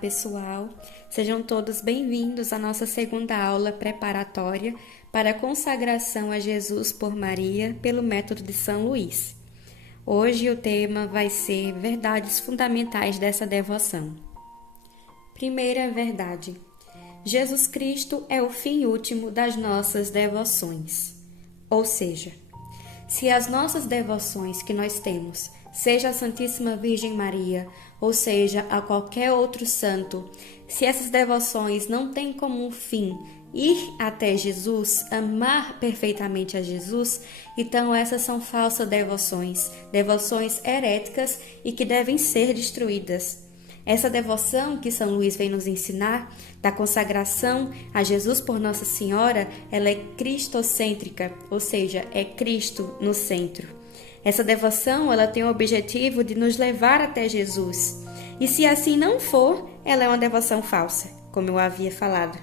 pessoal, sejam todos bem-vindos à nossa segunda aula preparatória para a consagração a Jesus por Maria pelo método de São Luís. Hoje o tema vai ser verdades fundamentais dessa devoção. Primeira verdade: Jesus Cristo é o fim último das nossas devoções. Ou seja, se as nossas devoções que nós temos, seja a Santíssima Virgem Maria, ou seja, a qualquer outro santo, se essas devoções não têm como fim ir até Jesus, amar perfeitamente a Jesus, então essas são falsas devoções, devoções heréticas e que devem ser destruídas. Essa devoção que São Luís vem nos ensinar, da consagração a Jesus por Nossa Senhora, ela é cristocêntrica, ou seja, é Cristo no centro. Essa devoção, ela tem o objetivo de nos levar até Jesus. E se assim não for, ela é uma devoção falsa, como eu havia falado.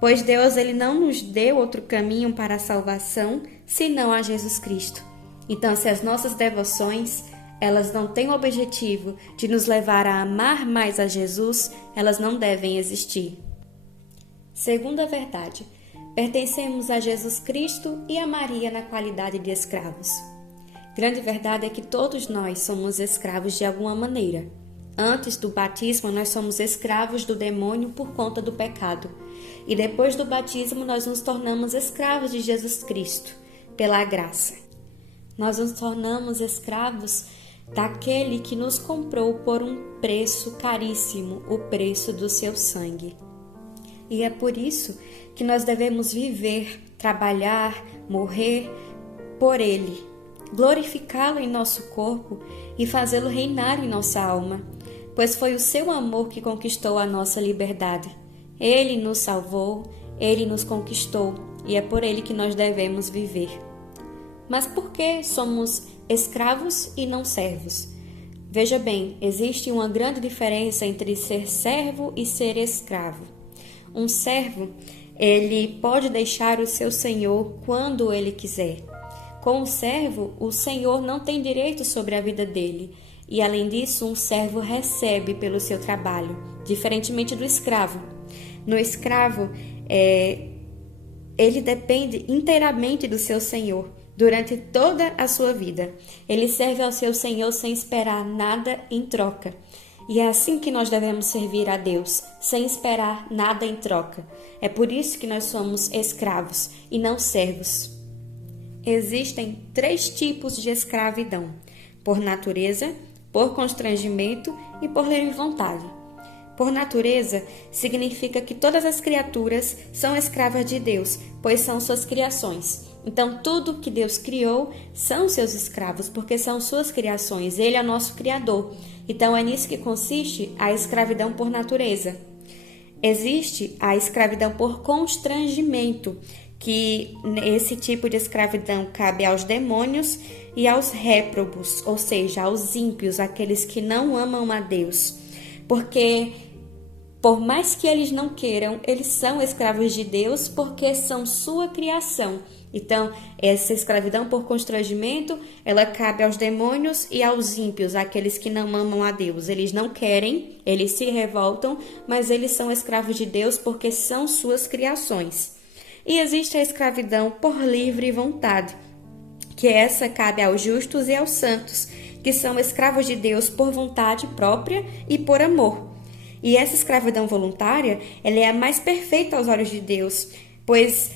Pois Deus, ele não nos deu outro caminho para a salvação, senão a Jesus Cristo. Então, se as nossas devoções, elas não têm o objetivo de nos levar a amar mais a Jesus, elas não devem existir. Segunda verdade: pertencemos a Jesus Cristo e a Maria na qualidade de escravos. Grande verdade é que todos nós somos escravos de alguma maneira. Antes do batismo, nós somos escravos do demônio por conta do pecado. E depois do batismo, nós nos tornamos escravos de Jesus Cristo, pela graça. Nós nos tornamos escravos daquele que nos comprou por um preço caríssimo, o preço do seu sangue. E é por isso que nós devemos viver, trabalhar, morrer por Ele, glorificá-lo em nosso corpo e fazê-lo reinar em nossa alma, pois foi o seu amor que conquistou a nossa liberdade. Ele nos salvou, Ele nos conquistou e é por Ele que nós devemos viver. Mas por que somos escravos e não servos? Veja bem, existe uma grande diferença entre ser servo e ser escravo. Um servo, ele pode deixar o seu senhor quando ele quiser. Com o servo, o senhor não tem direito sobre a vida dele. E, além disso, um servo recebe pelo seu trabalho, diferentemente do escravo. No escravo, ele depende inteiramente do seu senhor durante toda a sua vida. Ele serve ao seu senhor sem esperar nada em troca. E é assim que nós devemos servir a Deus, sem esperar nada em troca. É por isso que nós somos escravos e não servos. Existem 3 tipos de escravidão: por natureza, por constrangimento e por livre vontade. Por natureza, significa que todas as criaturas são escravas de Deus, pois são suas criações. Então, tudo que Deus criou são seus escravos, porque são suas criações. Ele é o nosso Criador. Então, é nisso que consiste a escravidão por natureza. Existe a escravidão por constrangimento, que esse tipo de escravidão cabe aos demônios e aos réprobos, ou seja, aos ímpios, aqueles que não amam a Deus. Porque, por mais que eles não queiram, eles são escravos de Deus porque são sua criação. Então, essa escravidão por constrangimento, ela cabe aos demônios e aos ímpios, aqueles que não amam a Deus. Eles não querem, eles se revoltam, mas eles são escravos de Deus porque são suas criações. E existe a escravidão por livre vontade, que essa cabe aos justos e aos santos, que são escravos de Deus por vontade própria e por amor. E essa escravidão voluntária, ela é a mais perfeita aos olhos de Deus, pois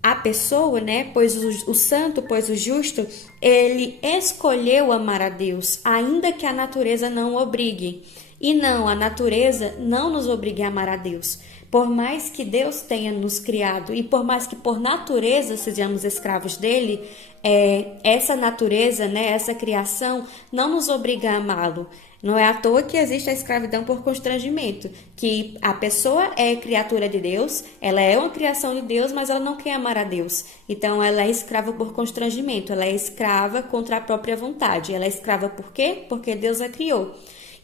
a pessoa, pois o santo, pois o justo, ele escolheu amar a Deus, ainda que a natureza não o obrigue. E não, a natureza não nos obriga a amar a Deus. Por mais que Deus tenha nos criado e por mais que por natureza sejamos escravos dele, essa natureza, essa criação não nos obriga a amá-lo. Não é à toa que existe a escravidão por constrangimento, que a pessoa é criatura de Deus, ela é uma criação de Deus, mas ela não quer amar a Deus. Então, ela é escrava por constrangimento, ela é escrava contra a própria vontade. Ela é escrava por quê? Porque Deus a criou.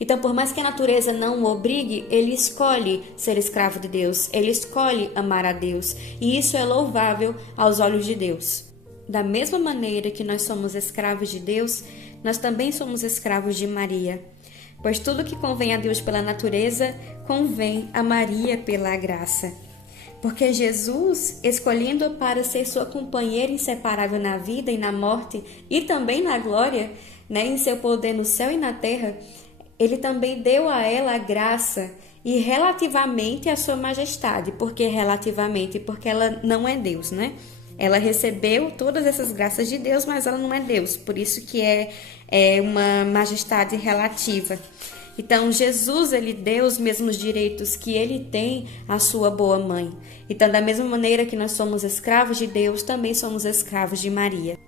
Então, por mais que a natureza não o obrigue, ele escolhe ser escravo de Deus, ele escolhe amar a Deus, e isso é louvável aos olhos de Deus. Da mesma maneira que nós somos escravos de Deus, nós também somos escravos de Maria. Pois tudo que convém a Deus pela natureza, convém a Maria pela graça. Porque Jesus, escolhendo para ser sua companheira inseparável na vida e na morte, e também na glória, em seu poder no céu e na terra, ele também deu a ela a graça e relativamente a sua majestade. Por que relativamente? Porque ela não é Deus, Ela recebeu todas essas graças de Deus, mas ela não é Deus. Por isso que é uma majestade relativa. Então, Jesus, ele deu os mesmos direitos que ele tem à sua boa mãe. Então, da mesma maneira que nós somos escravos de Deus, também somos escravos de Maria.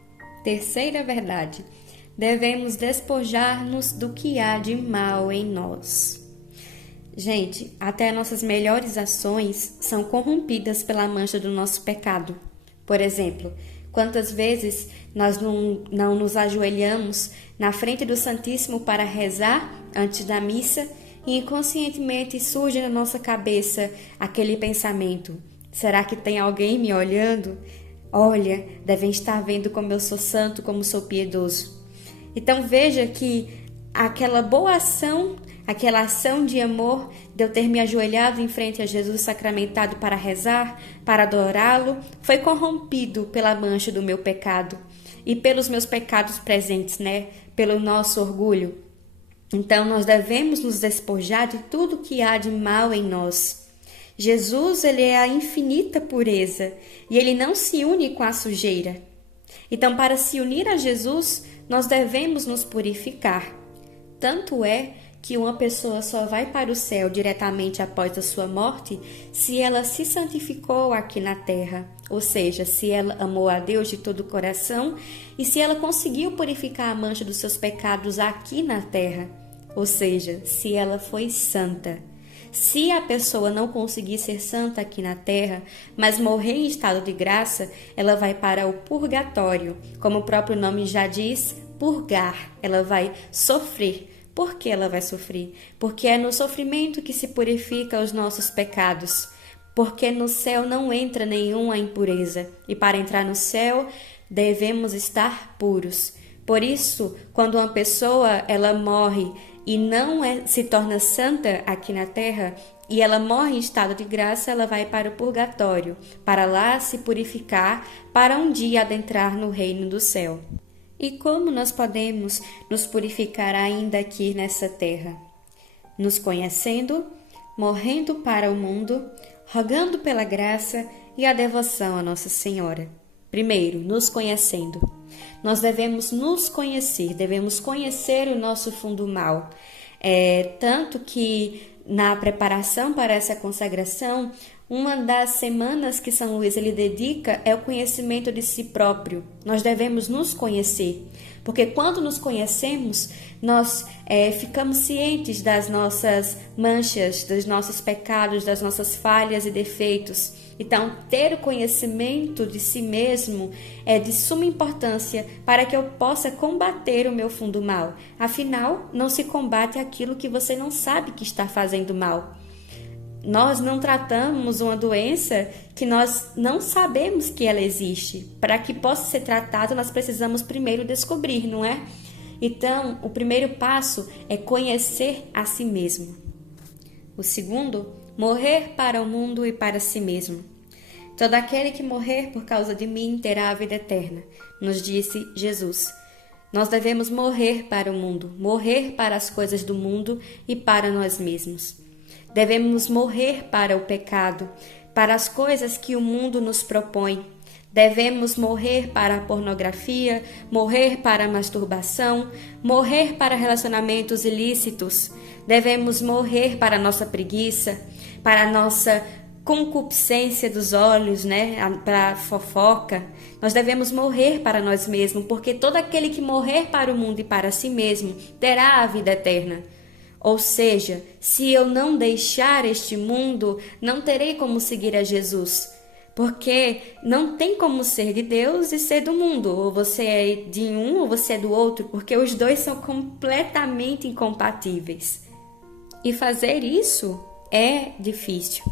Terceira verdade: devemos despojar-nos do que há de mal em nós. Gente, até nossas melhores ações são corrompidas pela mancha do nosso pecado. Por exemplo, quantas vezes nós não nos ajoelhamos na frente do Santíssimo para rezar antes da missa e inconscientemente surge na nossa cabeça aquele pensamento: será que tem alguém me olhando? Olha, devem estar vendo como eu sou santo, como sou piedoso. Então veja que aquela boa ação, aquela ação de amor de eu ter me ajoelhado em frente a Jesus sacramentado para rezar, para adorá-lo, foi corrompido pela mancha do meu pecado e pelos meus pecados presentes, pelo nosso orgulho. Então nós devemos nos despojar de tudo que há de mal em nós. Jesus, ele é a infinita pureza e ele não se une com a sujeira. Então, para se unir a Jesus, nós devemos nos purificar. Tanto é que uma pessoa só vai para o céu diretamente após a sua morte se ela se santificou aqui na terra, ou seja, se ela amou a Deus de todo o coração e se ela conseguiu purificar a mancha dos seus pecados aqui na terra, ou seja, se ela foi santa. Se a pessoa não conseguir ser santa aqui na terra, mas morrer em estado de graça, ela vai para o purgatório. Como o próprio nome já diz, purgar. Ela vai sofrer. Por que ela vai sofrer? Porque é no sofrimento que se purifica os nossos pecados. Porque no céu não entra nenhuma impureza. E para entrar no céu, devemos estar puros. Por isso, quando uma pessoa ela morre e não se torna santa aqui na terra, e ela morre em estado de graça, ela vai para o purgatório, para lá se purificar, para um dia adentrar no reino do céu. E como nós podemos nos purificar ainda aqui nessa terra? Nos conhecendo, morrendo para o mundo, rogando pela graça e a devoção a Nossa Senhora. Primeiro, nos conhecendo. Nós devemos nos conhecer, devemos conhecer o nosso fundo mal. Tanto que na preparação para essa consagração, uma das semanas que São Luís ele dedica é o conhecimento de si próprio. Nós devemos nos conhecer, porque quando nos conhecemos, nós ficamos cientes das nossas manchas, dos nossos pecados, das nossas falhas e defeitos. Então, ter o conhecimento de si mesmo é de suma importância para que eu possa combater o meu fundo mal. Afinal, não se combate aquilo que você não sabe que está fazendo mal. Nós não tratamos uma doença que nós não sabemos que ela existe. Para que possa ser tratado, nós precisamos primeiro descobrir, não é? Então, o primeiro passo é conhecer a si mesmo. O segundo, morrer para o mundo e para si mesmo. Todo aquele que morrer por causa de mim terá a vida eterna, nos disse Jesus. Nós devemos morrer para o mundo, morrer para as coisas do mundo e para nós mesmos. Devemos morrer para o pecado, para as coisas que o mundo nos propõe. Devemos morrer para a pornografia, morrer para a masturbação, morrer para relacionamentos ilícitos. Devemos morrer para a nossa preguiça, para a nossa concupiscência dos olhos, para a fofoca. Nós devemos morrer para nós mesmos, porque todo aquele que morrer para o mundo e para si mesmo terá a vida eterna. Ou seja, se eu não deixar este mundo, não terei como seguir a Jesus. Porque não tem como ser de Deus e ser do mundo. Ou você é de um ou você é do outro, porque os dois são completamente incompatíveis. E fazer isso é difícil.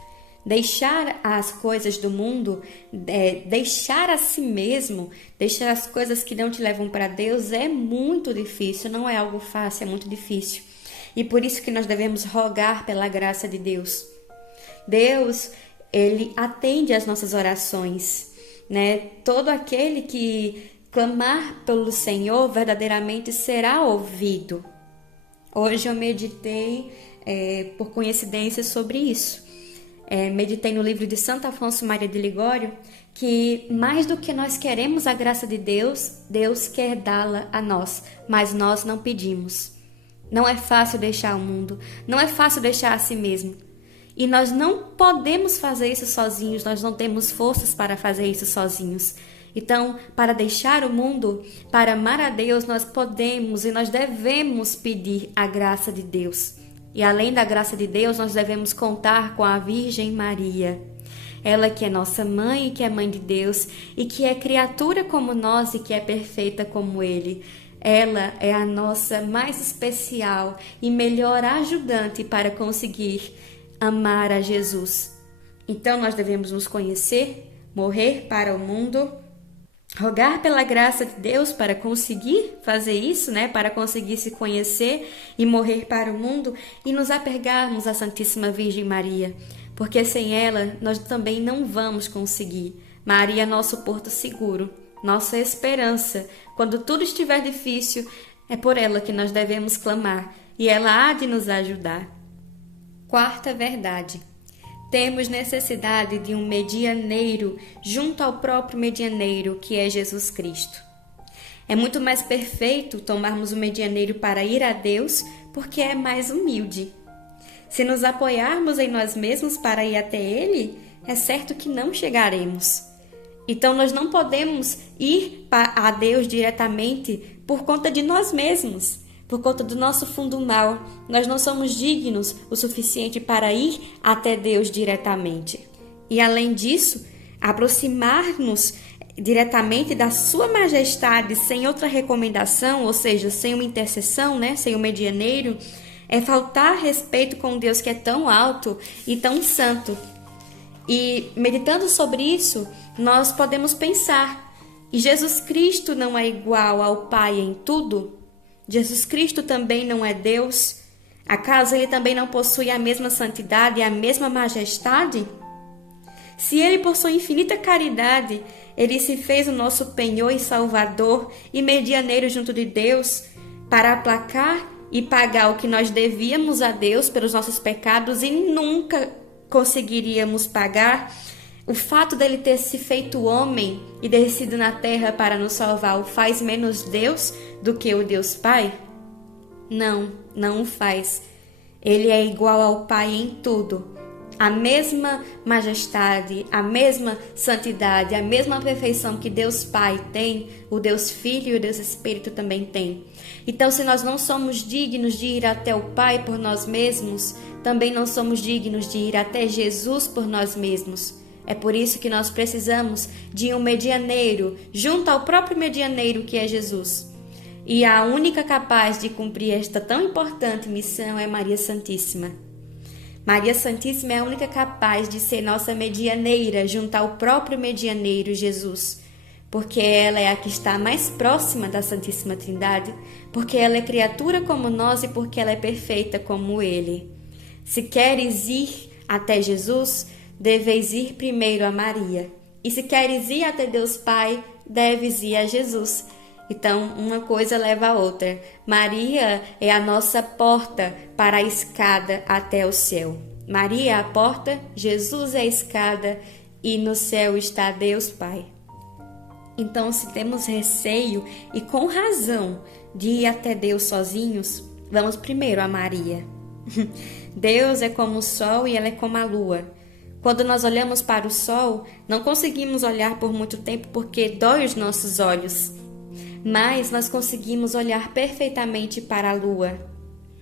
Deixar as coisas do mundo, deixar a si mesmo, deixar as coisas que não te levam para Deus é muito difícil, não é algo fácil, é muito difícil. e por isso que nós devemos rogar pela graça de Deus. Deus, Ele atende às nossas orações, né? Todo aquele que clamar pelo Senhor verdadeiramente será ouvido. Hoje eu meditei, por coincidência, sobre isso. Meditei no livro de Santo Afonso Maria de Ligório, que mais do que nós queremos a graça de Deus, Deus quer dá-la a nós, mas nós não pedimos. Não é fácil deixar o mundo, não é fácil deixar a si mesmo. E nós não podemos fazer isso sozinhos, nós não temos forças para fazer isso sozinhos. Então, para deixar o mundo, para amar a Deus, nós podemos e nós devemos pedir a graça de Deus. E além da graça de Deus, nós devemos contar com a Virgem Maria. Ela que é nossa mãe e que é mãe de Deus e que é criatura como nós e que é perfeita como Ele. Ela é a nossa mais especial e melhor ajudante para conseguir amar a Jesus. Então nós devemos nos conhecer, morrer para o mundo, rogar pela graça de Deus para conseguir fazer isso, né? Para conseguir se conhecer e morrer para o mundo e nos apegarmos à Santíssima Virgem Maria, porque sem ela nós também não vamos conseguir. Maria é nosso porto seguro, nossa esperança. Quando tudo estiver difícil, é por ela que nós devemos clamar e ela há de nos ajudar. Quarta verdade. Temos necessidade de um medianeiro junto ao próprio medianeiro, que é Jesus Cristo. É muito mais perfeito tomarmos o medianeiro para ir a Deus, porque é mais humilde. Se nos apoiarmos em nós mesmos para ir até Ele, é certo que não chegaremos. Então nós não podemos ir a Deus diretamente por conta de nós mesmos. Por conta do nosso fundo mal, nós não somos dignos o suficiente para ir até Deus diretamente. E além disso, aproximar-nos diretamente da Sua Majestade sem outra recomendação, ou seja, sem uma intercessão, né, sem um medianeiro, é faltar respeito com Deus que é tão alto e tão santo. E meditando sobre isso, nós podemos pensar, e Jesus Cristo não é igual ao Pai em tudo? Jesus Cristo também não é Deus? Acaso Ele também não possui a mesma santidade e a mesma majestade? Se Ele, por sua infinita caridade, Ele se fez o nosso penhor e salvador e medianeiro junto de Deus, para aplacar e pagar o que nós devíamos a Deus pelos nossos pecados e nunca conseguiríamos pagar, o fato dele ter se feito homem e descido na terra para nos salvar o faz menos Deus do que o Deus Pai? Não, não o faz. Ele é igual ao Pai em tudo. A mesma majestade, a mesma santidade, a mesma perfeição que Deus Pai tem, o Deus Filho e o Deus Espírito também tem. Então, se nós não somos dignos de ir até o Pai por nós mesmos, também não somos dignos de ir até Jesus por nós mesmos. É por isso que nós precisamos de um medianeiro, junto ao próprio medianeiro que é Jesus. E a única capaz de cumprir esta tão importante missão é Maria Santíssima. Maria Santíssima é a única capaz de ser nossa medianeira junto ao próprio medianeiro Jesus, porque ela é a que está mais próxima da Santíssima Trindade, porque ela é criatura como nós e porque ela é perfeita como Ele. Se queres ir até Jesus, deves ir primeiro a Maria. E se queres ir até Deus Pai, deves ir a Jesus. Então, uma coisa leva a outra. Maria é a nossa porta para a escada até o céu. Maria é a porta, Jesus é a escada e no céu está Deus Pai. Então, se temos receio e com razão de ir até Deus sozinhos, vamos primeiro a Maria. Deus é como o sol e ela é como a lua. Quando nós olhamos para o sol, não conseguimos olhar por muito tempo porque dói os nossos olhos. Mas nós conseguimos olhar perfeitamente para a lua,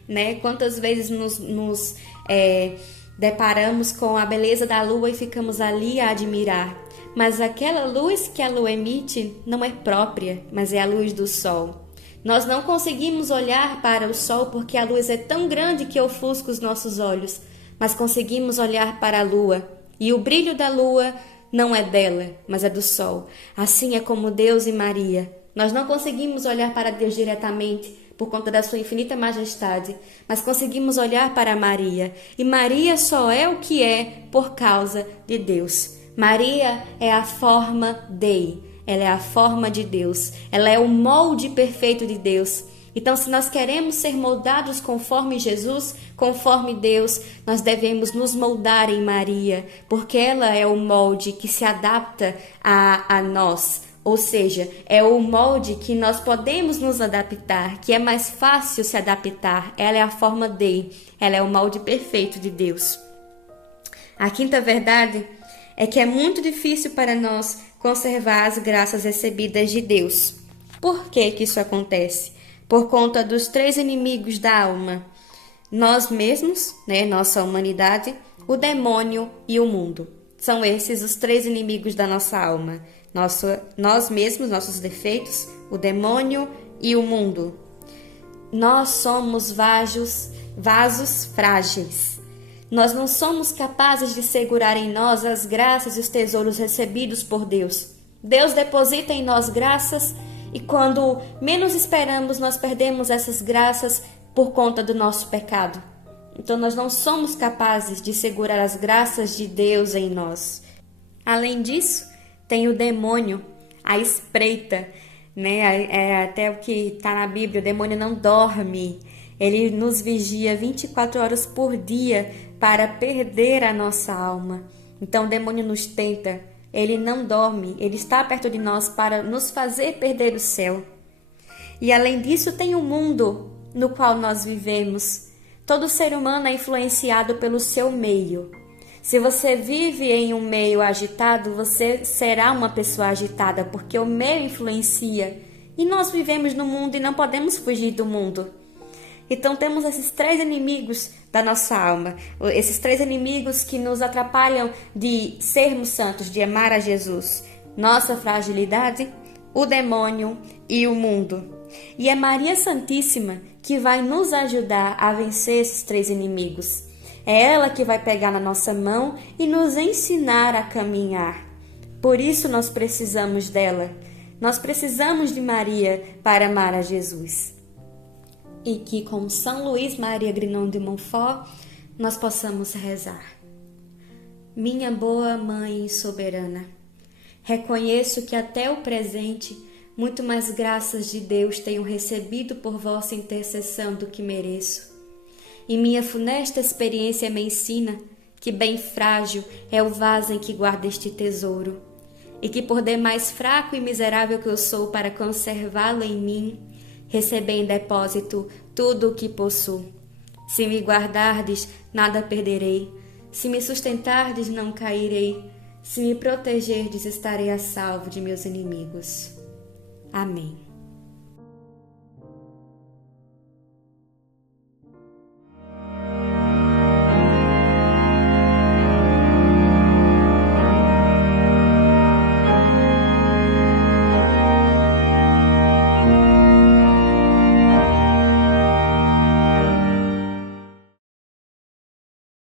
né? Quantas vezes nos deparamos com a beleza da lua e ficamos ali a admirar. Mas aquela luz que a lua emite não é própria, mas é a luz do sol. Nós não conseguimos olhar para o sol porque a luz é tão grande que ofusca os nossos olhos, mas conseguimos olhar para a lua, e o brilho da lua não é dela, mas é do sol. Assim é como Deus e Maria. Nós não conseguimos olhar para Deus diretamente, por conta da sua infinita majestade, mas conseguimos olhar para Maria, e Maria só é o que é por causa de Deus. Maria é a forma Dei, ela é a forma de Deus, ela é o molde perfeito de Deus. Então, se nós queremos ser moldados conforme Jesus, conforme Deus, nós devemos nos moldar em Maria, porque ela é o molde que se adapta a nós. Ou seja, é o molde que nós podemos nos adaptar, que é mais fácil se adaptar. Ela é a forma Dei, ela é o molde perfeito de Deus. A quinta verdade é que é muito difícil para nós conservar as graças recebidas de Deus. Por que isso acontece? Por conta dos três inimigos da alma: nós mesmos, nossa humanidade, o demônio e o mundo. São esses os três inimigos da nossa alma: nós mesmos, nossos defeitos, o demônio e o mundo. Nós somos vasos frágeis. Nós não somos capazes de segurar em nós as graças e os tesouros recebidos por Deus. Deus deposita em nós graças, e quando menos esperamos, nós perdemos essas graças por conta do nosso pecado. Então, nós não somos capazes de segurar as graças de Deus em nós. Além disso, tem o demônio, a espreita, É até o que está na Bíblia: o demônio não dorme. Ele nos vigia 24 horas por dia para perder a nossa alma. Então, o demônio nos tenta. Ele não dorme, ele está perto de nós para nos fazer perder o céu. E além disso, tem o mundo no qual nós vivemos. Todo ser humano é influenciado pelo seu meio. Se você vive em um meio agitado, você será uma pessoa agitada, porque o meio influencia. E nós vivemos no mundo e não podemos fugir do mundo. Então temos esses três inimigos da nossa alma, esses três inimigos que nos atrapalham de sermos santos, de amar a Jesus: nossa fragilidade, o demônio e o mundo. E é Maria Santíssima que vai nos ajudar a vencer esses três inimigos. É ela que vai pegar na nossa mão e nos ensinar a caminhar. Por isso nós precisamos dela. Nós precisamos de Maria para amar a Jesus. E que com São Luís Maria Grignon de Montfort nós possamos rezar: minha boa Mãe soberana, reconheço que até o presente muito mais graças de Deus tenho recebido por vossa intercessão do que mereço. E minha funesta experiência me ensina que bem frágil é o vaso em que guarda este tesouro, e que por demais fraco e miserável que eu sou para conservá-lo em mim, receber em depósito tudo o que possuo. Se me guardardes, nada perderei. Se me sustentardes, não cairei. Se me protegerdes, estarei a salvo de meus inimigos. Amém.